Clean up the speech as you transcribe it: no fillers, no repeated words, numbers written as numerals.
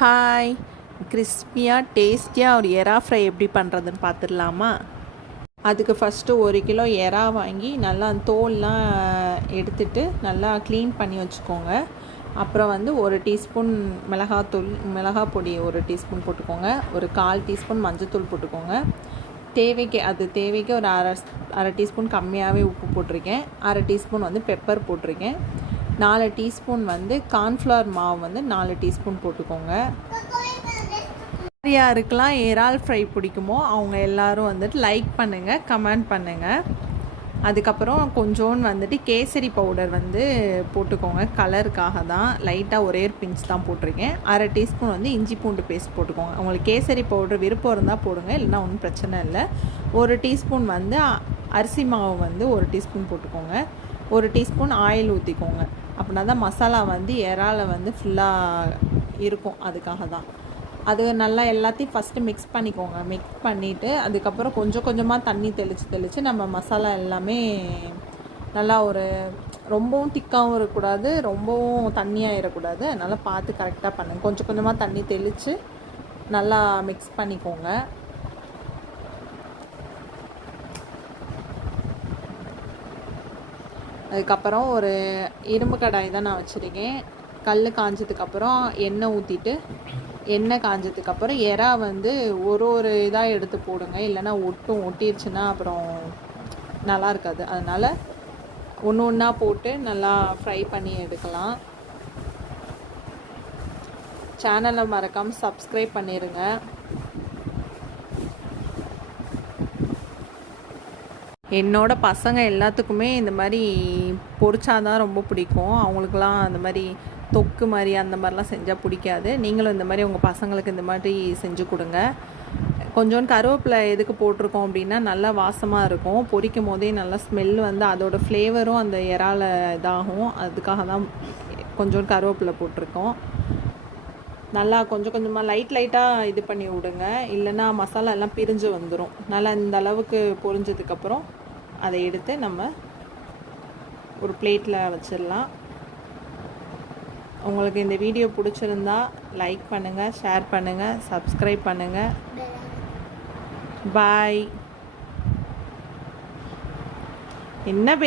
Hi, கிறிஸ்பியாக டேஸ்டியாக ஒரு எறா ஃப்ரை எப்படி பண்ணுறதுன்னு பார்த்துடலாமா? அதுக்கு ஃபஸ்ட்டு 1 கிலோ எறா வாங்கி நல்லா தோல்லாம் எடுத்துட்டு நல்லா க்ளீன் பண்ணி வச்சுக்கோங்க. அப்புறம் வந்து 1 டீஸ்பூன் மிளகாய் பொடி 1 டீஸ்பூன் போட்டுக்கோங்க. ஒரு 1/4 டீஸ்பூன் மஞ்சள்தூள் போட்டுக்கோங்க. தேவைக்கு ஒரு அரை டீஸ்பூன் கம்மியாகவே உப்பு போட்டிருக்கேன். அரை டீஸ்பூன் வந்து பெப்பர் போட்டிருக்கேன். 4 டீஸ்பூன் வந்து கார்ன்ஃப்ளவர் மாவு வந்து 4 டீஸ்பூன் போட்டுக்கோங்க. யாருக்கெல்லாம் இறால் ஃப்ரை பிடிக்குமோ அவங்க எல்லோரும் வந்துட்டு லைக் பண்ணுங்கள், கமெண்ட் பண்ணுங்கள். அதுக்கப்புறம் கொஞ்சோன்னு வந்துட்டு கேசரி பவுடர் வந்து போட்டுக்கோங்க. கலருக்காக தான் லைட்டாக ஒரே பிஞ்ச் தான் போட்டிருக்கேன். அரை டீஸ்பூன் வந்து இஞ்சி பூண்டு பேஸ்ட் போட்டுக்கோங்க. உங்களுக்கு கேசரி பவுடர் விருப்பம் இருந்தால் போடுங்க, இல்லைன்னா ஒன்றும் பிரச்சனை இல்லை. 1 டீஸ்பூன் வந்து அரிசி மாவு வந்து 1 டீஸ்பூன் போட்டுக்கோங்க. 1 டீஸ்பூன் ஆயில் ஊற்றிக்கோங்க. அப்படின்னா தான் மசாலா வந்து இறால வந்து ஃபுல்லாக இருக்கும், அதுக்காக தான். அது நல்லா எல்லாத்தையும் ஃபஸ்ட்டு மிக்ஸ் பண்ணிக்கோங்க. மிக்ஸ் பண்ணிவிட்டு அதுக்கப்புறம் கொஞ்சம் கொஞ்சமாக தண்ணி தெளித்து நம்ம மசாலா எல்லாமே நல்லா ரொம்பவும் திக்காகவும் இருக்கக்கூடாது, ரொம்பவும் தண்ணியாகிடக்கூடாது. அதனால் பார்த்து கரெக்டாக பண்ணுங்கள். கொஞ்சம் கொஞ்சமாக தண்ணி தெளித்து நல்லா மிக்ஸ் பண்ணிக்கோங்க. அதுக்கப்புறம் ஒரு இரும்பு கடாய் தான் நான் வச்சுருக்கேன். கல் காஞ்சதுக்கப்புறம் எண்ணெய் ஊற்றிட்டு, எண்ணெய் காஞ்சதுக்கப்புறம் எறா வந்து ஒரு இதாக எடுத்து போடுங்க. இல்லைன்னா ஒட்டிடுச்சுன்னா அப்புறம் நல்லா இருக்காது. அதனால் ஒன்று ஒன்றா போட்டு நல்லா ஃப்ரை பண்ணி எடுக்கலாம். சேனலை மறக்காமல் சப்ஸ்கிரைப் பண்ணிடுங்க. என்னோட பசங்க எல்லாத்துக்குமே இந்த மாதிரி பொரிச்சாதான் ரொம்ப பிடிக்கும். அவங்களுக்குலாம் அந்த மாதிரி தொக்கு மாதிரி அந்த மாதிரிலாம் செஞ்சால் பிடிக்காது. நீங்களும் இந்த மாதிரி உங்கள் பசங்களுக்கு இந்த மாதிரி செஞ்சு கொடுங்க. கொஞ்சோண்டு கருவேப்பிலை எதுக்கு போட்டிருக்கோம் அப்படின்னா நல்லா வாசமாக இருக்கும். பொரிக்கும் போதே நல்லா ஸ்மெல் வந்து அதோடய ஃப்ளேவரும் அந்த இறால இதாகும். அதுக்காக தான் கொஞ்சோண்டு கருவேப்பிலை போட்டிருக்கோம். நல்லா கொஞ்சம் கொஞ்சமாக லைட்டாக இது பண்ணி விடுங்க, இல்லைன்னா மசாலா எல்லாம் பிரிஞ்சு வந்துடும். நல்லா இந்த அளவுக்கு பொரிஞ்சதுக்கப்புறம் அதை எடுத்து நம்ம ஒரு பிளேட்டில் வச்சிடலாம். உங்களுக்கு இந்த வீடியோ பிடிச்சிருந்தா லைக் பண்ணுங்கள், ஷேர் பண்ணுங்கள், சப்ஸ்கிரைப் பண்ணுங்கள். பாய். என்ன